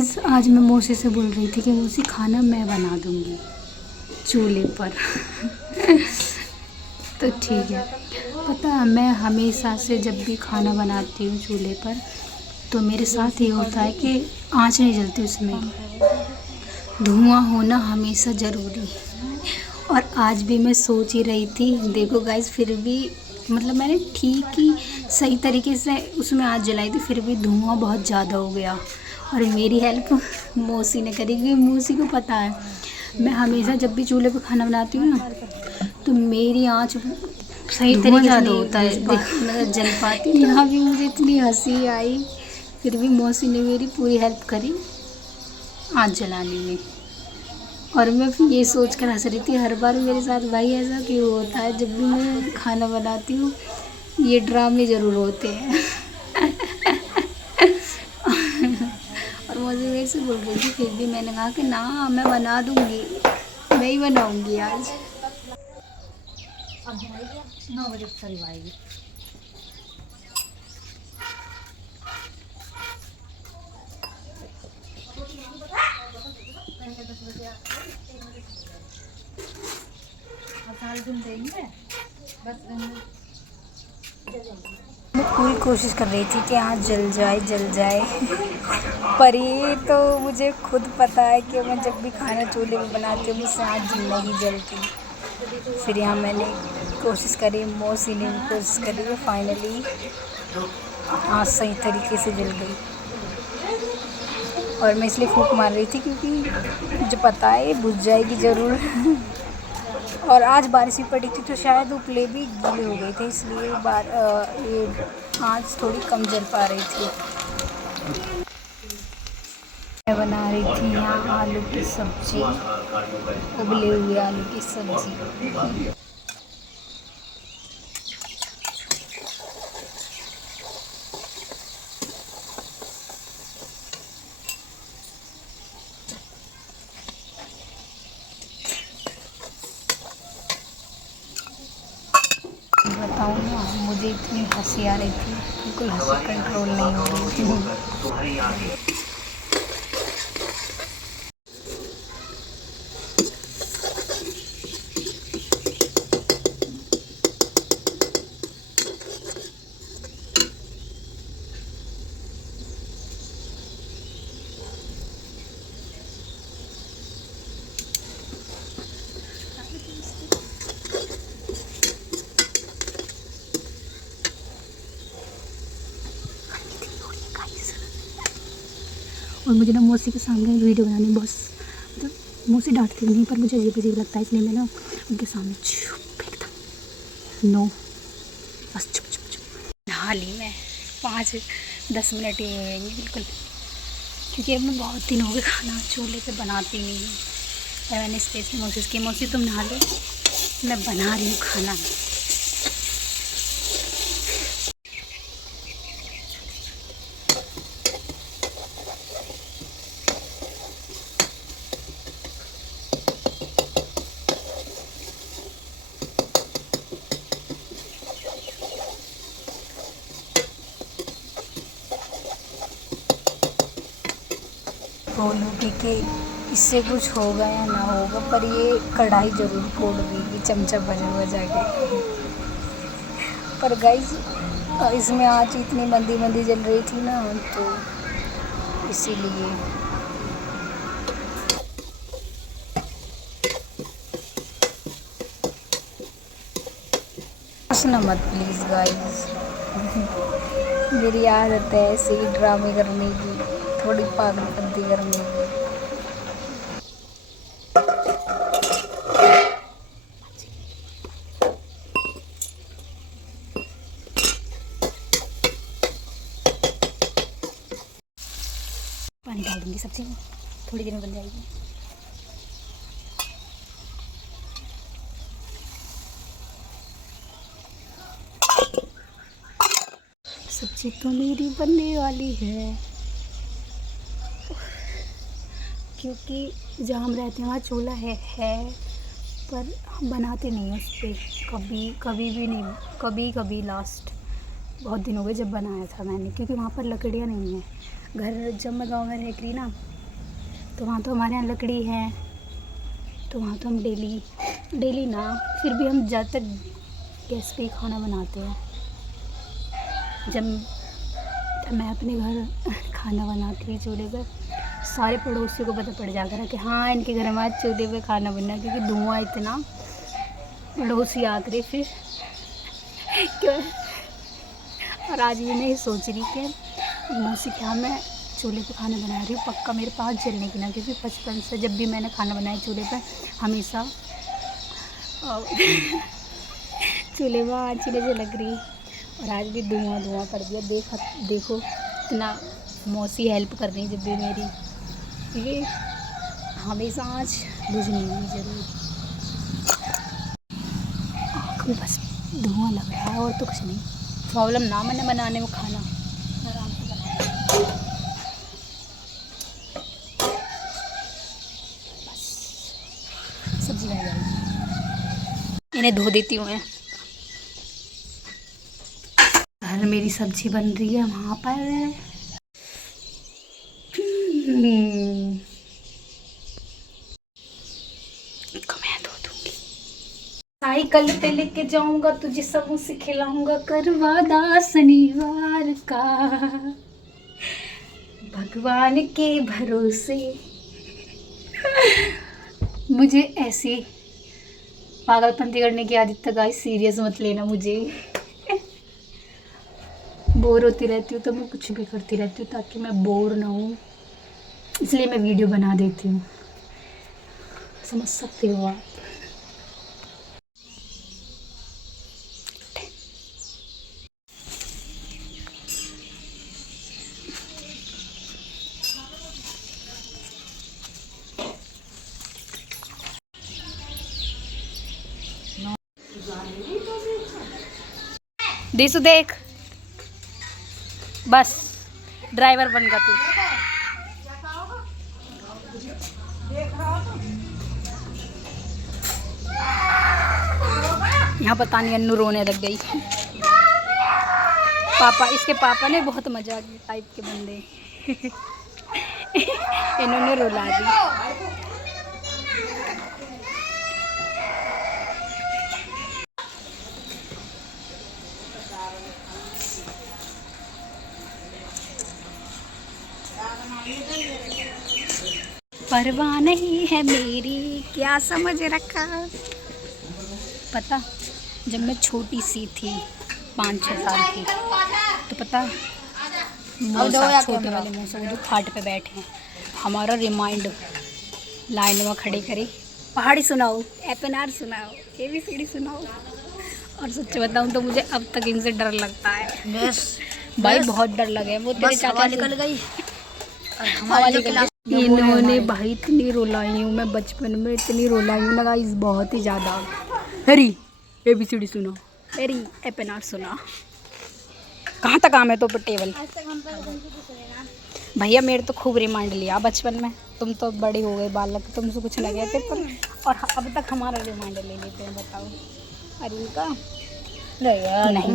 Guys आज मैं मौसी से बोल रही थी कि मौसी खाना मैं बना दूंगी चूल्हे पर। तो ठीक है। पता है मैं हमेशा से जब भी खाना बनाती हूँ चूल्हे पर तो मेरे साथ ये होता है कि आँच नहीं जलती, उसमें धुआं होना हमेशा ज़रूरी। और आज भी मैं सोच ही रही थी, देखो गाइस फिर भी मतलब मैंने ठीक ही सही तरीके से उसमें आँच जलाई थी, फिर भी धुआं बहुत ज़्यादा हो गया। और मेरी हेल्प मौसी ने करी क्योंकि मौसी को पता है मैं हमेशा जब भी चूल्हे पे खाना बनाती हूँ ना तो मेरी आँच सही तरीके से नहीं होता है, मतलब जल पाती। यहाँ भी मुझे इतनी हंसी आई, फिर भी मौसी ने मेरी पूरी हेल्प करी आँच जलाने में। और मैं फिर ये सोच कर हंस रही थी हर बार मेरे साथ भाई ऐसा क्यों होता है, जब भी मैं खाना बनाती हूँ ये ड्रामे ज़रूर होते हैं। और मौसी मेरे से बोल रही थी, फिर भी मैंने कहा कि ना मैं बना दूँगी, मैं ही बनाऊँगी आज। 9 बजे करीब आएगी। मैं पूरी कोशिश कर रही थी कि आज जल जाए जल जाए। पर ये तो मुझे खुद पता है कि मैं जब भी खाना चूल्हे में बनाती हूँ मुझसे आँच नहीं जलती। फिर यहाँ मैंने कोशिश करी, मौसी ने भी कोशिश करी, तो फाइनली आँच सही तरीके से जल गई। और मैं इसलिए फूंक मार रही थी क्योंकि मुझे पता है ये बुझ जाएगी ज़रूर। और आज बारिश भी पड़ी थी तो शायद उपले भी गीले हो गए थे, इसलिए ये आँच थोड़ी कम जल पा रही थी। मैं बना रही थी यहाँ आलू की सब्ज़ी, उबले हुए आलू की सब्ज़ी। बताऊँ ना, मुझे इतनी हंसी आ रही थी, बिल्कुल हंसी कंट्रोल नहीं हो रही थी। और मुझे ना मौसी के सामने वीडियो बनानी बस, मतलब मौसी डांटती नहीं पर मुझे अजीब अजीब लगता है, इसलिए मैं ना उनके सामने चुप एकदम नो, बस चुप चुप चुप। नहा ली मैं, 5-10 मिनट ही होंगे बिल्कुल, क्योंकि अब मैं बहुत दिन हो गए खाना चूल्हे पे बनाती नहीं हूँ। और मैंने स्पेशली मौसी की, मौसी तुम नहा लो मैं बना रही हूँ खाना। बोलूँगी कि इससे कुछ होगा या ना होगा, पर ये कढ़ाई ज़रूर फोड़ देगी चमचा बजा बजा के। पर गाइस इसमें आँच इतनी मंदी मंदी जल रही थी ना, तो इसीलिए। हंसना मत प्लीज़ गाइस। मेरी आदत है ऐसे ही ड्रामे करने की, थोड़ी पागलपंती करने की। पानी डाल दूँगी सब्ज़ी में, थोड़ी देर में बन जाएगी। सब्ज़ी तो मेरी बनने वाली है, क्योंकि जहाँ हम रहते हैं वहाँ चूल्हा है पर हम बनाते नहीं हैं उस पर, कभी कभी भी नहीं, कभी कभी लास्ट बहुत दिन हो गए जब बनाया था मैंने, क्योंकि वहाँ पर लकड़ियाँ नहीं हैं। घर जब मैं गाँव में रह रही ना, तो वहाँ तो हमारे यहाँ लकड़ी है, तो वहाँ तो हम डेली ना, फिर भी हम ज़्यादातर गैस पे ही खाना बनाते हैं। जब मैं अपने घर खाना बनाती हूँ चूल्हे पर, सारे पड़ोसियों को पता पड़ जाता है कि हाँ इनके घर में आज चूल्हे पे खाना बना, क्योंकि धुआं इतना, पड़ोसी आकर फिर क्यों। और आज ये नहीं सोच रही कि मौसी क्या मैं चूल्हे पे खाना बना रही हूँ, पक्का मेरे पास जलने की ना, क्योंकि बचपन से जब भी मैंने खाना बनाया चूल्हे पर हमेशा चूल्हे में आँच नहीं लग रही। और आज भी धुआं कर दिया। देखो इतना मौसी हेल्प कर रही जब भी मेरी, क्योंकि हमेशा आँच बुझनी नहीं ज़रूर। आँख में बस धुआं लग रहा है और तो कुछ नहीं। प्रॉब्लम ना मैंने बनाने में, खाना आराम से बनाया। बस सब्जी बन जाएगी, इन्हें धो देती हूँ मैं। घर मेरी सब्जी बन रही है, वहाँ पर इसको मैं धो दूँगी। साइकिल पे लेके जाऊंगा तुझे समोसे खिलाऊंगा, करवादा शनिवार का भगवान के भरोसे। मुझे ऐसी पागलपंती करने की आदत है गाइस, सीरियस मत लेना मुझे। बोर होती रहती हूँ तो मैं कुछ भी करती रहती हूँ ताकि मैं बोर ना हूँ, इसलिए मैं वीडियो बना देती हूँ, समझ सकते हो आप। देसु देख, बस ड्राइवर बन गया तू। यहाँ पता नहीं अन्नू रोने लग गई। पापा, इसके पापा ने बहुत मजाक टाइप के बंदे इन्होंने रुला दी। परवाह नहीं है मेरी, क्या समझ रखा। पता जब मैं छोटी सी थी, 5-6 साल की, तो पता मौसा, छोटे वाले मौसा जो खाट पे बैठे हैं, हमारा रिमाइंड लाइन में खड़े करे, पहाड़ी सुनाओ, एपीआर सुनाओ, ABCD सुनाओ। और सच बताऊं तो मुझे अब तक इनसे डर लगता है। भाई बहुत डर लगे। वो तेरे चाचा निकल गई, इन्होंने भाई इतनी रुलाई हूँ मैं बचपन में, इतनी रुलाई हूँ ना गाइस, बहुत ही ज़्यादा। हरी ABCD सुना, हरी एपीआर सुना। कहाँ तक काम है तो टेबल। भैया मेरे तो खूब रिमाइंड लिया बचपन में, तुम तो बड़ी हो गए बालक, तुमसे कुछ लगे थे पर, और अब तक हमारा रिमाइंड ले लेते हैं, बताओ। अरे इनका नहीं।